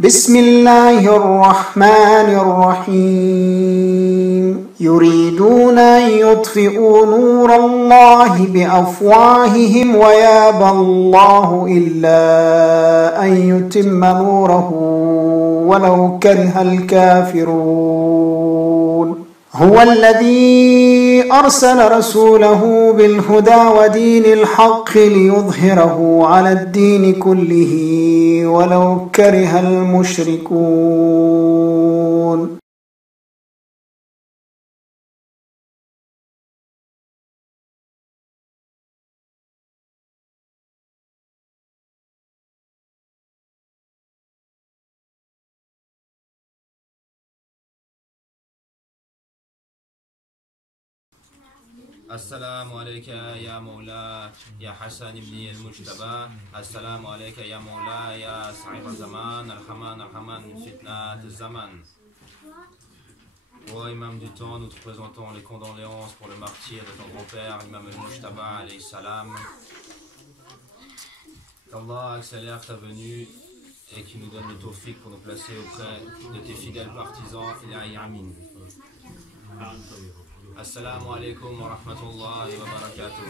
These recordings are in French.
بسم الله الرحمن الرحيم يريدون أن يطفئوا نور الله بأفواههم ويابى الله إلا أن يتم نوره ولو كره الكافرون هو الذي أرسل رسوله بالهدى ودين الحق ليظهره على الدين كله ولو كره المشركون السلام عليك يا مولاي يا حسن بن المجتبى السلام عليك يا مولاي يا صاحب الزمان الحمان فتنة الزمان. Ô imam du temps, nous te présentons les condoléances pour le martyr de ton grand-père, l'imam al-Mujtaba alayhi salam. Qu'Allah accélère ta venue et qu'il nous donne le tawfiq pour nous placer auprès de tes fidèles partisans. Ilahi amin. Assalamu alaikum wa rahmatullahi wa barakatuh.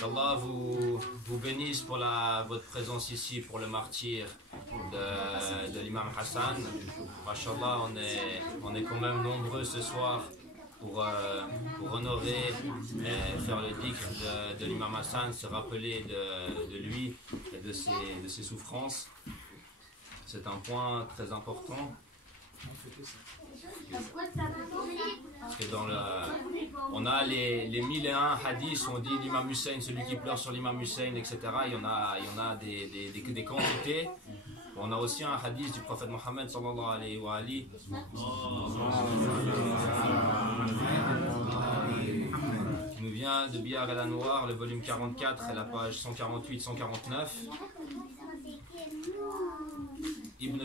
Qu'Allah vous bénisse pour votre présence ici pour le martyr de l'imam Hassan. Mashallah, on est quand même nombreux ce soir pour honorer et faire le dhikr de l'imam Hassan, se rappeler de lui et de ses souffrances. C'est un point très important. Parce que on a les 1001 hadiths, on dit l'imam Hussein, celui qui pleure sur l'imam Hussein, etc. Il y en a des quantités. On a aussi un hadith du prophète Mohammed sallallahu alayhi wa alihi, qui nous vient de Biyar al-Anwar, le volume 44 et la page 148-149. Ibn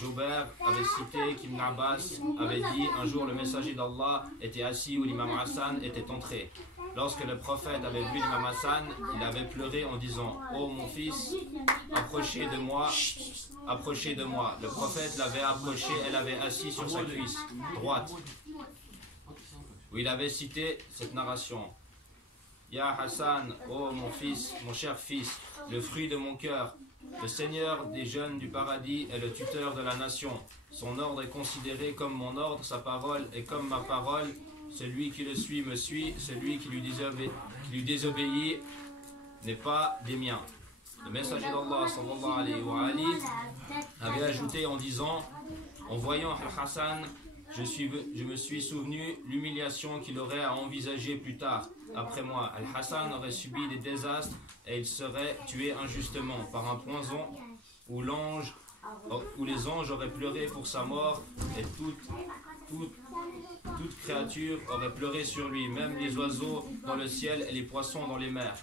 Jubair avait cité qu'Ibn Abbas avait dit un jour le messager d'Allah était assis où l'imam Hassan était entré. Lorsque le prophète avait vu l'imam Hassan, il avait pleuré en disant « Oh mon fils, approchez de moi, approchez de moi ». Le prophète l'avait approché, elle avait assis sur sa cuisse droite, où il avait cité cette narration. « Ya Hassan, oh mon fils, mon cher fils, le fruit de mon cœur, le Seigneur des jeunes du paradis est le tuteur de la nation. Son ordre est considéré comme mon ordre, sa parole est comme ma parole. Celui qui le suit me suit, celui qui lui désobéit n'est pas des miens. » Le messager d'Allah sallallahu alayhi wa alihi avait ajouté en disant « En voyant Al-Hassan, je me suis souvenu l'humiliation qu'il aurait à envisager plus tard. Après moi, Al-Hassan aurait subi des désastres et il serait tué injustement par un poison où les anges auraient pleuré pour sa mort et toute créature aurait pleuré sur lui, même les oiseaux dans le ciel et les poissons dans les mers. »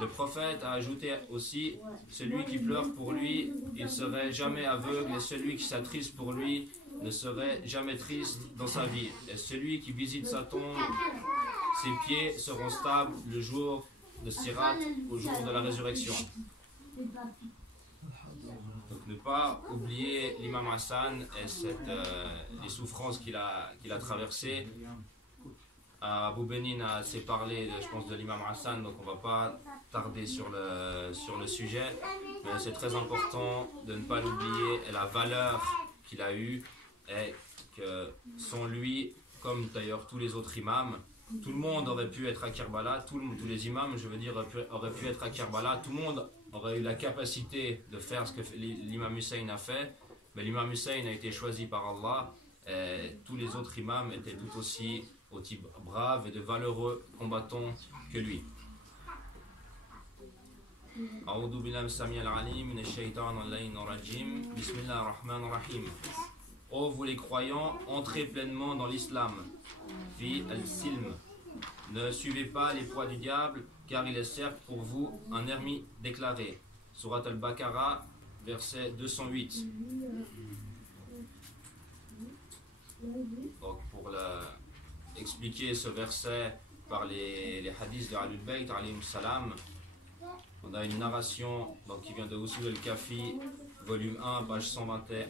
Le prophète a ajouté aussi « Celui qui pleure pour lui, il serait jamais aveugle, et celui qui s'attriste pour lui ne serait jamais triste dans sa vie. Et celui qui visite sa tombe, ses pieds seront stables le jour de Sirat, au jour de la résurrection. » Donc ne pas oublier l'imam Hassan et les souffrances qu'il a traversées. Abu Benin a assez parlé, je pense, de l'imam Hassan, donc on ne va pas tarder sur le sujet. Mais c'est très important de ne pas l'oublier et la valeur qu'il a eue et que sans lui, comme d'ailleurs tous les autres imams, tout le monde aurait pu être à Kerbala, tous les imams, je veux dire, auraient pu être à Kerbala, tout le monde aurait eu la capacité de faire ce que l'imam Hussein a fait, mais l'imam Hussein a été choisi par Allah et tous les autres imams étaient tout aussi braves et de valeureux combattants que lui. أعوذ بالله السميع العليم من الشيطان اللعين الرجيم بسم الله الرحمن الرحيم. Ô vous les croyants, entrez pleinement dans l'islam. Fi al-silm. Ne suivez pas les voies du diable, car il est certes pour vous un ennemi déclaré. Surat al-Baqarah, verset 208. Donc pour expliquer ce verset par les hadiths de Ahlul Bayt, alayhim salam, On a une narration donc, qui vient de Usul al-Kafi, volume 1, page 121.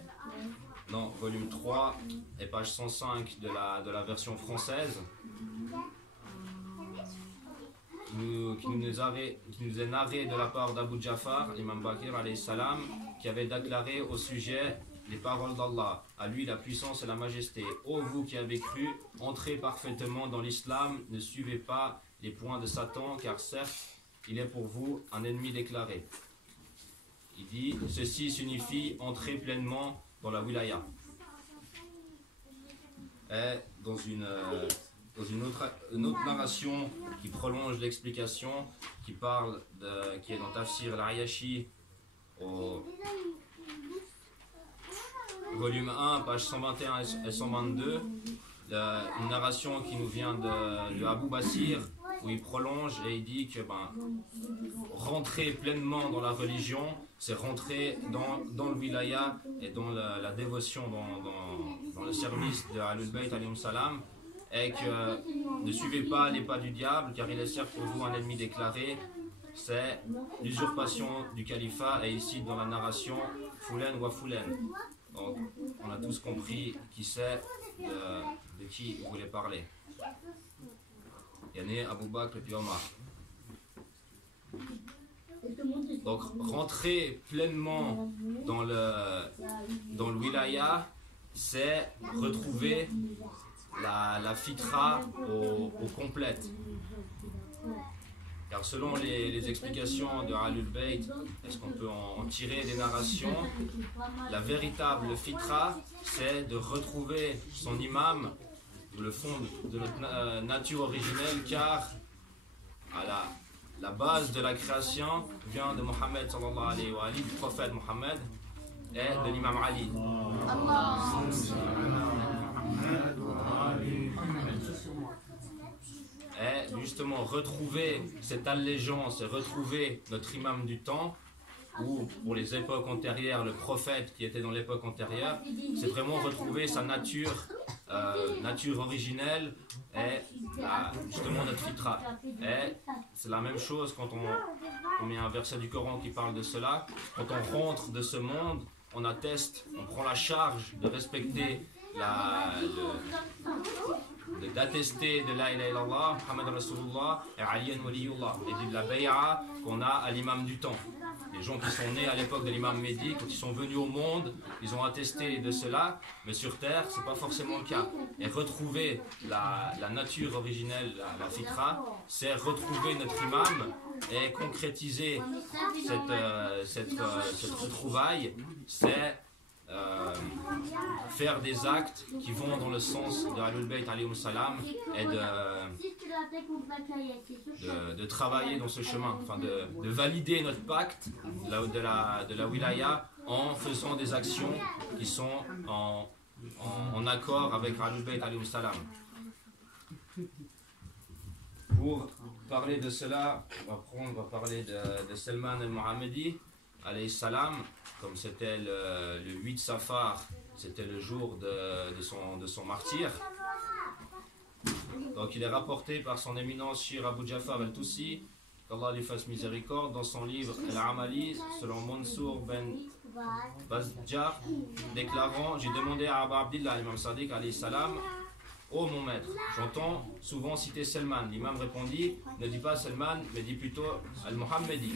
Non, volume 3 et page 105 de la version française. Qui nous est narré de la part d'Abu Jafar, l'imam Bakir alayhi salam, qui avait déclaré au sujet les paroles d'Allah, à lui la puissance et la majesté. Ô vous qui avez cru, entrez parfaitement dans l'islam, ne suivez pas les points de Satan, car certes, il est pour vous un ennemi déclaré. Il dit, ceci signifie entrer pleinement dans la wilaya. Et dans une autre narration qui prolonge l'explication, qui est dans Tafsir al-Ayashi au volume 1, page 121 et 122, une narration qui nous vient de Abu Basir, où il prolonge et il dit que rentrer pleinement dans la religion, c'est rentrer dans le wilaya et dans la dévotion, dans le service de Ahlul Bayt alayhim salam, et que ne suivez pas les pas du diable, car il est certes pour vous un ennemi déclaré. C'est l'usurpation du califat, et ici dans la narration, Foulen wa Foulen. Donc on a tous compris qui c'est, de qui il voulait parler. Yanné, Abu Bakr et puis Omar. Donc rentrer pleinement dans le wilaya, c'est retrouver la fitra au complète. Car selon les explications de Ahlul Bayt, est-ce qu'on peut en tirer des narrations, la véritable fitra, c'est de retrouver son imam, le fond de notre nature originelle, car à la base de la création vient de Mohammed sallallahu alayhi wa alihi, du prophète Mohammed et de l'imam Ali. Et justement retrouver cette allégeance et retrouver notre imam du temps, ou pour les époques antérieures, le prophète qui était dans l'époque antérieure, c'est vraiment retrouver sa nature originelle et justement notre fitra. Et c'est la même chose quand on met un verset du Coran qui parle de cela. Quand on rentre de ce monde, on atteste, on prend la charge de respecter d'attester de la ilaha illallah, Muhammad Rasulullah et Ali Waliyullah, et de la bay'a qu'on a à l'imam du temps. Les gens qui sont nés à l'époque de l'imam Mehdi, quand ils sont venus au monde, ils ont attesté de cela, mais sur terre, ce n'est pas forcément le cas. Et retrouver la nature originelle, la fitra, c'est retrouver notre imam et concrétiser cette retrouvaille, c'est faire des actes qui vont dans le sens de Ahlul Bayt alayhim salam et de travailler dans ce chemin, enfin de valider notre pacte de la wilaya en faisant des actions qui sont en accord avec Ahlul Bayt alayhim salam. Pour parler de cela, on va parler de Salman al-Muhammadi alayhi salam. Comme c'était le 8 Safar, c'était le jour de son martyr. Donc il est rapporté par son éminence Shir Abu Jafar al-Tusi, qu'Allah lui fasse miséricorde, dans son livre Al-Amali, selon Mansour ben Bazjar, déclarant: j'ai demandé à Abu Abdillah, l'imam Sadiq alayhi salam, ô mon maître, j'entends souvent citer Salman. L'imam répondit: ne dis pas Salman, mais dis plutôt Al-Muhammadi.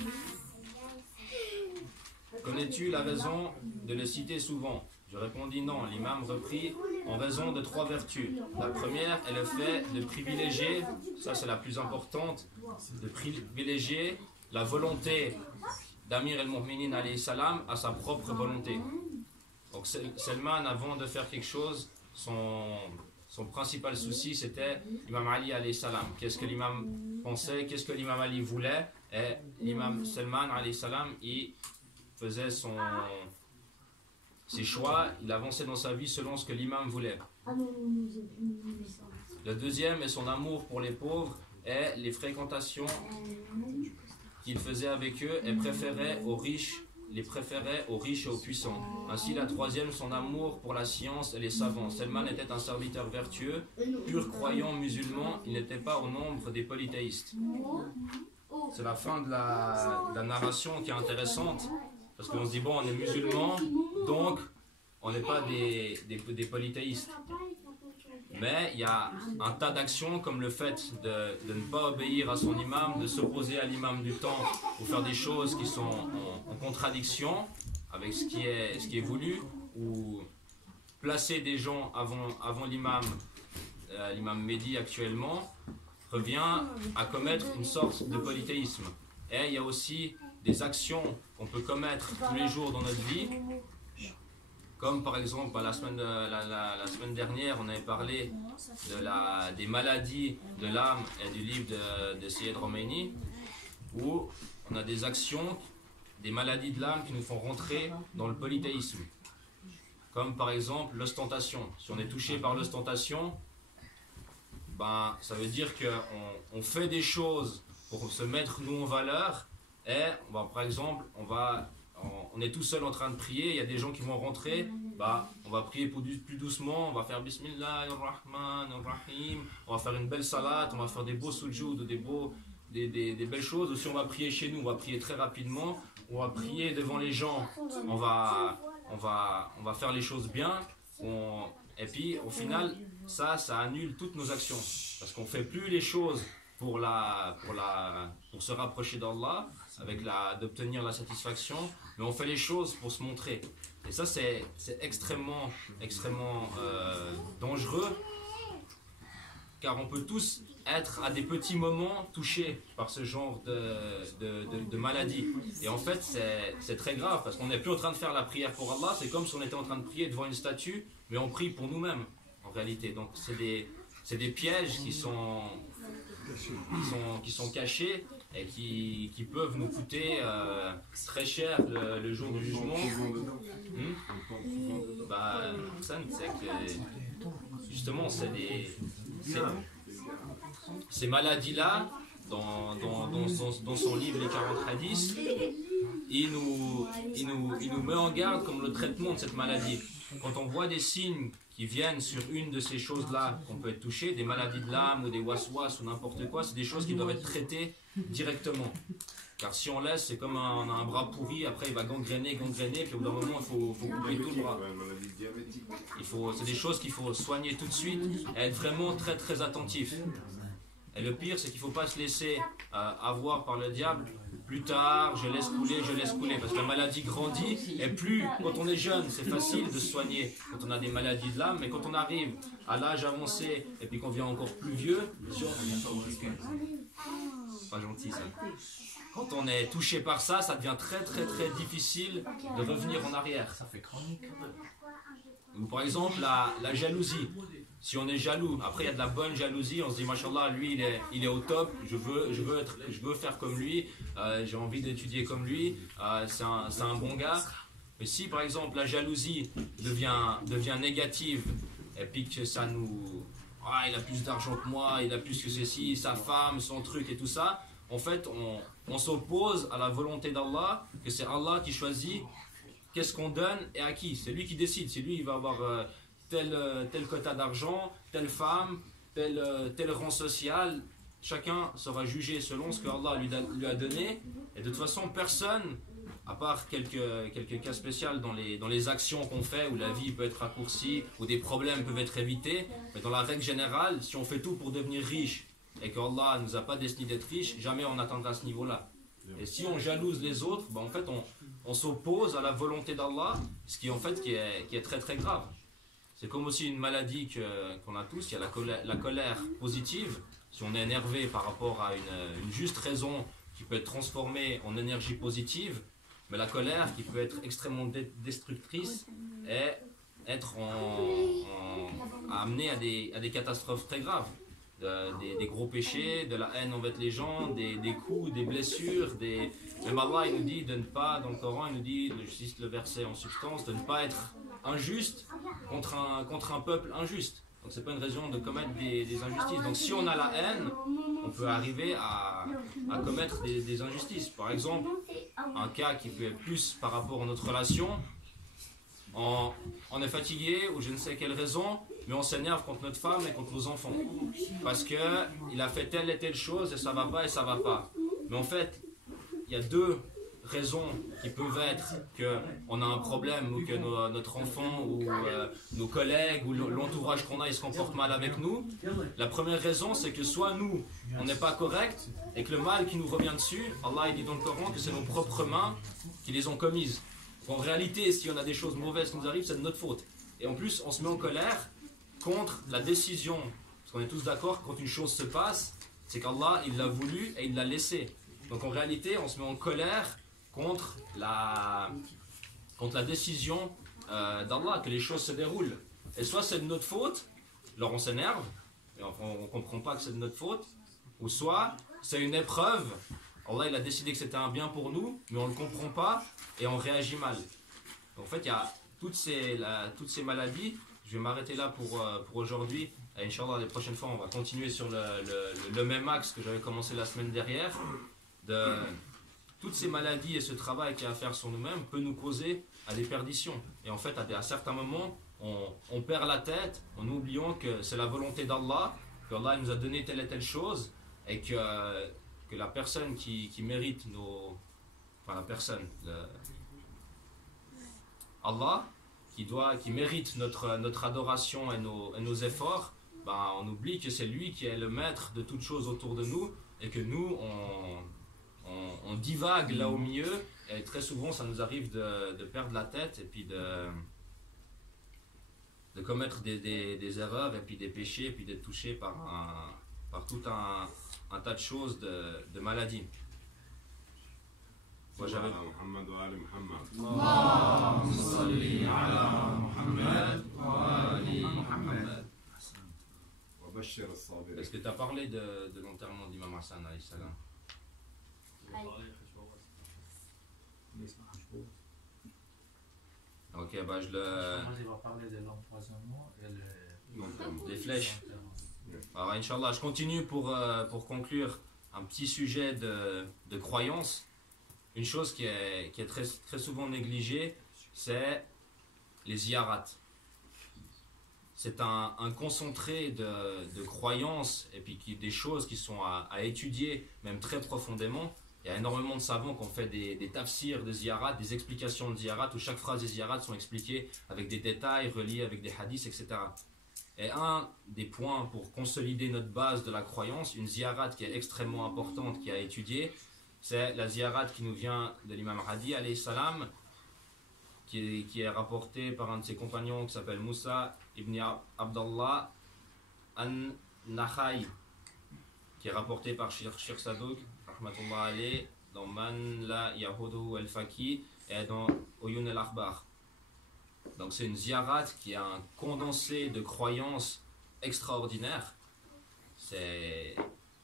Connais-tu la raison de le citer souvent? Je répondis non. L'imam reprit: en raison de 3 vertus. La première est le fait de privilégier, ça c'est la plus importante, de privilégier la volonté d'Amir al-Mu'minin alayhi salam à sa propre volonté. Donc Salman, avant de faire quelque chose, son principal souci c'était l'imam Ali alayhi salam. Qu'est-ce que l'imam pensait, qu'est-ce que l'imam Ali voulait, et l'imam Salman alayhi salam, il faisait ses choix, il avançait dans sa vie selon ce que l'imam voulait. Le deuxième est son amour pour les pauvres et les fréquentations qu'il faisait avec eux, et préférait aux riches et aux puissants. Ainsi la troisième, son amour pour la science et les savants. Salman était un serviteur vertueux, pur croyant musulman, il n'était pas au nombre des polythéistes. c'est la fin de la narration qui est intéressante. Parce qu'on se dit, bon, on est musulmans, donc on n'est pas des polythéistes. Mais il y a un tas d'actions comme le fait de ne pas obéir à son imam, de s'opposer à l'imam du temps ou faire des choses qui sont en contradiction avec ce qui est voulu, ou placer des gens avant l'imam, l'imam Mehdi actuellement, revient à commettre une sorte de polythéisme. Et il y a aussi des actions qu'on peut commettre tous les jours dans notre vie, comme par exemple la semaine dernière on avait parlé des maladies de l'âme et du livre de Syed Romaini, où on a des actions, des maladies de l'âme qui nous font rentrer dans le polythéisme, comme par exemple l'ostentation. Si on est touché par l'ostentation, ben, ça veut dire qu'on fait des choses pour se mettre nous en valeur, et par exemple on est tout seul en train de prier, il y a des gens qui vont rentrer, bah, on va prier plus doucement, on va faire Bismillahirrahmanirrahim, on va faire une belle salade, on va faire des beaux sujoud, des belles choses. Ou si on va prier chez nous, on va prier très rapidement, on va prier devant les gens, on va faire les choses bien, et puis au final, ça annule toutes nos actions, parce qu'on ne fait plus les choses pour se rapprocher d'Allah, avec d'obtenir la satisfaction, mais on fait les choses pour se montrer. Et ça, c'est extrêmement dangereux, car on peut tous être à des petits moments touchés par ce genre de maladie. Et en fait, c'est très grave, parce qu'on n'est plus en train de faire la prière pour Allah, c'est comme si on était en train de prier devant une statue, mais on prie pour nous-mêmes, en réalité. Donc c'est des pièges qui sont cachés et qui peuvent nous coûter très cher le jour du jugement. Justement, ces maladies-là, dans son livre Les 40 hadiths, il nous met en garde comme le traitement de cette maladie. Quand on voit des signes qui viennent sur une de ces choses-là qu'on peut être touché, des maladies de l'âme ou des waswas ou n'importe quoi, c'est des choses qui doivent être traitées directement. Car si on laisse, c'est comme on a un bras pourri, après il va gangréner, puis au bout d'un moment il faut couper tout le bras. C'est des choses qu'il faut soigner tout de suite et être vraiment très très attentif. Et le pire, c'est qu'il ne faut pas se laisser avoir par le diable. Plus tard, je laisse couler, parce que la maladie grandit, et plus, quand on est jeune, c'est facile de se soigner quand on a des maladies de l'âme, mais quand on arrive à l'âge avancé, et puis qu'on devient encore plus vieux, pas gentil ça. Quand on est touché par ça, ça devient très très très difficile de revenir en arrière. Ça fait chronique. Ou par exemple la jalousie. Si on est jaloux, après il y a de la bonne jalousie, on se dit machallah, lui il est au top, je veux faire comme lui, j'ai envie d'étudier comme lui, c'est un bon gars. Mais si par exemple la jalousie devient négative, et puis que ça nous... il a plus d'argent que moi, il a plus que ceci, sa femme, son truc et tout ça, en fait on s'oppose à la volonté d'Allah, que c'est Allah qui choisit qu'est-ce qu'on donne et à qui. C'est lui qui décide, c'est lui qui va avoir tel quota d'argent, telle femme, tel rang social. Chacun sera jugé selon ce que Allah lui a donné. Et de toute façon, personne, à part quelques cas spéciaux dans les actions qu'on fait, où la vie peut être raccourcie, où des problèmes peuvent être évités, mais dans la règle générale, si on fait tout pour devenir riche, et qu'Allah ne nous a pas destiné d'être riche, jamais on atteindra ce niveau-là. Et si on jalouse les autres, en fait on s'oppose à la volonté d'Allah, ce qui en fait qui est très très grave. C'est comme aussi une maladie qu'on a tous, il y a la colère positive. Si on est énervé par rapport à une juste raison qui peut être transformée en énergie positive, mais la colère qui peut être extrêmement destructrice et être amenée à des catastrophes très graves. Des gros péchés, de la haine envers les gens, des coups, des blessures, même Allah il nous dit de ne pas, dans le Coran il nous dit, je cite le verset en substance, de ne pas être injuste contre un peuple injuste. Donc c'est pas une raison de commettre des injustices. Donc si on a la haine, on peut arriver à commettre des injustices. Par exemple, un cas qui peut être plus par rapport à notre relation, on est fatigué ou je ne sais quelle raison, mais on s'énerve contre notre femme et contre nos enfants parce qu'il a fait telle et telle chose et ça va pas. Mais en fait, il y a deux raisons qui peuvent être qu'on a un problème ou que notre enfant ou nos collègues ou l'entourage qu'on a, il se comporte mal avec nous. La première raison, c'est que soit nous, on n'est pas correct et que le mal qui nous revient dessus, Allah il dit dans le Coran que c'est nos propres mains qui les ont commises. En réalité, si on a des choses mauvaises qui nous arrivent, c'est de notre faute. Et en plus, on se met en colère contre la décision. Parce qu'on est tous d'accord, quand une chose se passe, c'est qu'Allah, il l'a voulu et il l'a laissé. Donc en réalité, on se met en colère contre la décision d'Allah, que les choses se déroulent. Et soit c'est de notre faute, alors on s'énerve, et on ne comprend pas que c'est de notre faute, ou soit c'est une épreuve, Allah il a décidé que c'était un bien pour nous, mais on ne le comprend pas et on réagit mal. Donc, en fait, il y a toutes ces maladies. Je vais m'arrêter là pour aujourd'hui. Et Inch'Allah, les prochaines fois, on va continuer sur le même axe que j'avais commencé la semaine dernière. Toutes ces maladies et ce travail qu'il y a à faire sur nous-mêmes peut nous causer à des perditions. Et en fait, à certains moments, on perd la tête en oubliant que c'est la volonté d'Allah, qu'Allah nous a donné telle et telle chose, et que la personne qui mérite Allah, qui mérite notre adoration et nos efforts, ben, on oublie que c'est lui qui est le maître de toutes choses autour de nous, et que nous, on divague là au milieu, et très souvent ça nous arrive de perdre la tête et puis de commettre des erreurs et puis des péchés et puis d'être touché par tout un tas de choses de maladies. Moi j'avais Est-ce que tu as parlé de l'enterrement d'Imam Hassan alayhi salam? Ok, bah je va parler de l'empoisonnement et des flèches. Alors, Inch'Allah, je continue pour conclure un petit sujet de croyance. Une chose qui est très, très souvent négligée, c'est les ziyarats. C'est un concentré de croyances et puis des choses qui sont à étudier, même très profondément. Il y a énormément de savants qui ont fait des tafsirs de ziyarat, des explications de ziyarat, où chaque phrase des ziyarats sont expliquées avec des détails reliés avec des hadiths, etc. Et un des points pour consolider notre base de la croyance, une ziyarat qui est extrêmement importante, qui a étudié, c'est la ziyarat qui nous vient de l'imam Hadi alayhi salam, qui est rapporté par un de ses compagnons qui s'appelle Moussa ibn Abdallah an-Nakhai, qui est rapporté par Shir Sadouk rahmatullah alayhi, dans Man la Yahudu al-Faqih et dans Uyun al-Akhbar. Donc c'est une ziyarat qui a un condensé de croyances extraordinaires.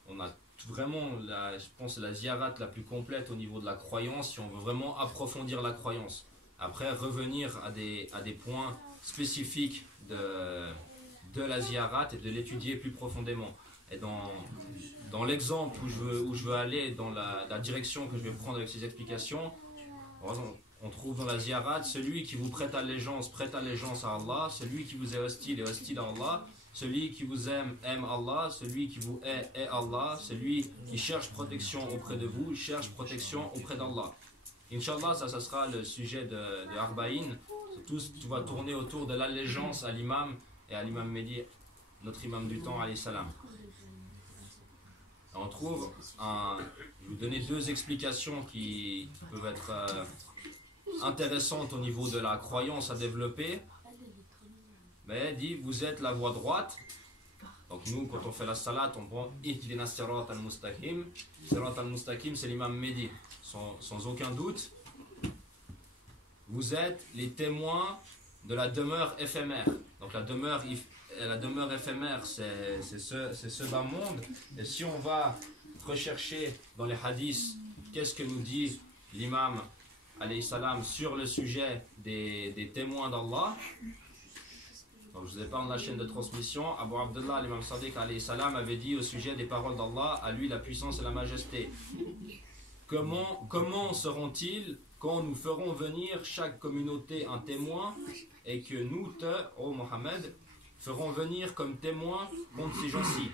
On a vraiment, je pense, la ziyarat la plus complète au niveau de la croyance, si on veut vraiment approfondir la croyance. Après, revenir à des points spécifiques de la ziyarat et de l'étudier plus profondément. Et dans l'exemple où je veux aller, dans la direction que je vais prendre avec ces explications, on trouve dans la ziyarat celui qui vous prête allégeance à Allah, celui qui vous est hostile à Allah, celui qui vous aime Allah, celui qui vous hait Allah, celui qui cherche protection auprès de vous, cherche protection auprès d'Allah. Inch'Allah, ça sera le sujet de Arba'in. Tout va tourner autour de l'allégeance à l'imam et à l'imam Mehdi, notre imam du temps, alayhi salam. On trouve, je vais vous donner deux explications qui peuvent être intéressantes au niveau de la croyance à développer. Mais il dit, vous êtes la voie droite. Donc nous, quand on fait la salat, on prend Ihdina sirat al-mustaqim. Sirat al-mustaqim, c'est l'imam Mehdi, sans aucun doute. Vous êtes les témoins de la demeure éphémère. Donc la demeure éphémère, c'est ce bas monde. Et si on va rechercher dans les hadiths, qu'est-ce que nous dit l'imam alayhi salam sur le sujet des témoins d'Allah. Donc je vous épargne la chaîne de transmission. Abu Abdullah, l'imam Sadiq alayhi salam, avait dit au sujet des paroles d'Allah, à lui la puissance et la majesté. Comment seront-ils quand nous ferons venir chaque communauté un témoin et que nous, ô Mohammed, ferons venir comme témoin contre ces gens-ci?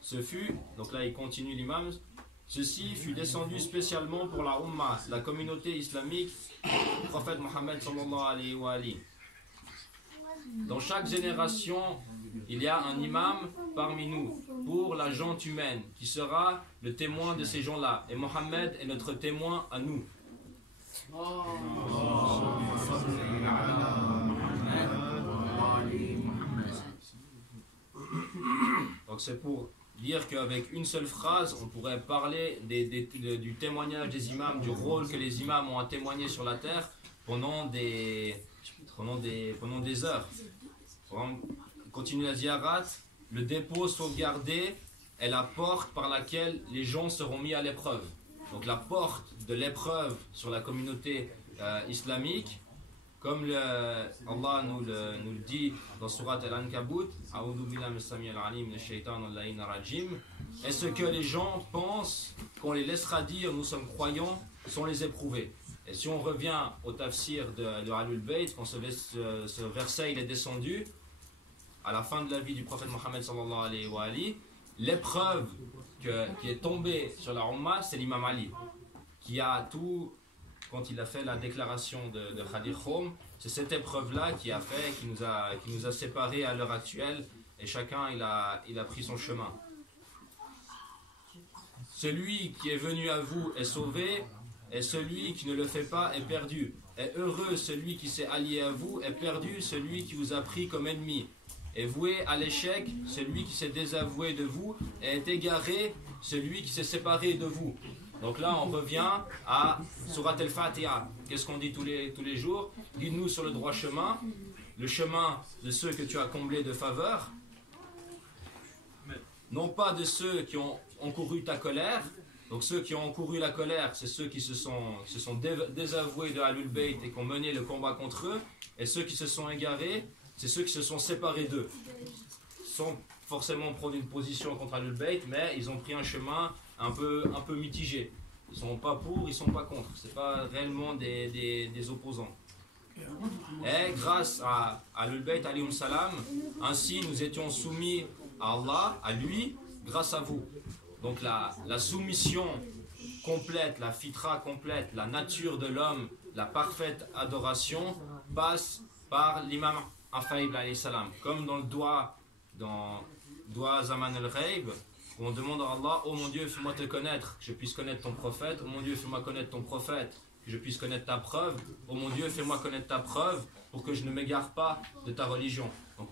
Ce fut, donc là il continue l'imam, Ceci fut descendu spécialement pour la Ummah, la communauté islamique du prophète Mohammed sallallahu alayhi wa alihi. Dans chaque génération, il y a un imam parmi nous pour la gente humaine qui sera le témoin de ces gens-là. Et Mohammed est notre témoin à nous. Donc c'est pour dire qu'avec une seule phrase, on pourrait parler du témoignage des imams, du rôle que les imams ont à témoigner sur la terre pendant des heures. On continue la ziyarat, le dépôt sauvegardé est la porte par laquelle les gens seront mis à l'épreuve. Donc la porte de l'épreuve sur la communauté islamique, comme Allah nous le dit dans Surat Al-Ankabut, est ce que les gens pensent qu'on les laissera dire nous sommes croyants sans les éprouver. Et si on revient au tafsir de Ahlul Bayt, quand ce verset il est descendu à la fin de la vie du prophète Mohammed sallallahu alayhi wa alihi, l'épreuve qui est tombée sur la Ummah, c'est l'imam Ali, qui a tout, quand il a fait la déclaration de Khadir Khoum, c'est cette épreuve-là qui nous a séparés à l'heure actuelle, et chacun il a pris son chemin. Celui qui est venu à vous est sauvé, et celui qui ne le fait pas est perdu. Et heureux celui qui s'est allié à vous, est perdu celui qui vous a pris comme ennemi. Et voué à l'échec celui qui s'est désavoué de vous, et est égaré celui qui s'est séparé de vous. Donc là on revient à Surat Al-Fatiha. Qu'est-ce qu'on dit tous les jours? Guide-nous sur le droit chemin, le chemin de ceux que tu as comblés de faveur, non pas de ceux qui ont encouru ta colère. Donc ceux qui ont encouru la colère, c'est ceux qui se sont désavoués de Ahlul Bayt et qui ont mené le combat contre eux. Et ceux qui se sont égarés, c'est ceux qui se sont séparés d'eux. Sans forcément prendre une position contre Ahlul Bayt, mais ils ont pris un chemin un peu mitigé. Ils sont pas pour, ils sont pas contre. C'est pas réellement des opposants. Et grâce à Ahlul Bayt alayhim salam, ainsi nous étions soumis à Allah, à lui, grâce à vous. Donc la soumission complète, la fitra complète, la nature de l'homme, la parfaite adoration passe par l'imam Afaïb alayhi salam. Comme dans le doigt Zaman al-Ghaib, où on demande à Allah, oh mon Dieu, fais-moi te connaître, que je puisse connaître ton prophète. Oh mon Dieu, fais-moi connaître ton prophète, que je puisse connaître ta preuve. Oh mon Dieu, fais-moi connaître ta preuve pour que je ne m'égare pas de ta religion. Donc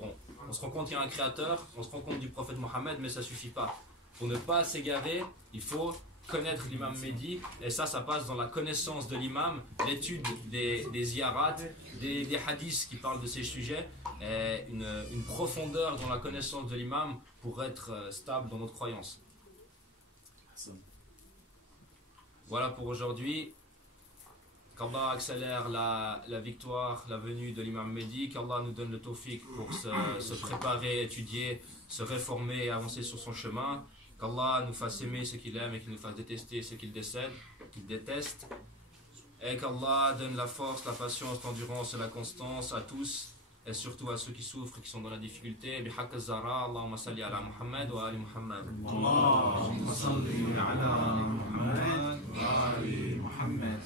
on se rend compte qu'il y a un créateur, on se rend compte du prophète Mohammed, mais ça ne suffit pas. Pour ne pas s'égarer, il faut connaître l'imam Mehdi, et ça passe dans la connaissance de l'imam, l'étude des ziyarats, des hadiths qui parlent de ces sujets, et une profondeur dans la connaissance de l'imam pour être stable dans notre croyance. Voilà pour aujourd'hui. Qu'Allah accélère la victoire, la venue de l'imam Mehdi, qu'Allah nous donne le tawfiq pour se préparer, étudier, se réformer et avancer sur son chemin. Qu'Allah nous fasse aimer ce qu'il aime et qu'il nous fasse détester ce qu'il déteste. Et qu'Allah donne la force, la patience, l'endurance et la constance à tous, et surtout à ceux qui souffrent et qui sont dans la difficulté. Bihaq az-Zara, Allahumma salli ala Muhammad wa ali Muhammad. Allahumma salli ala Muhammad wa ali Muhammad.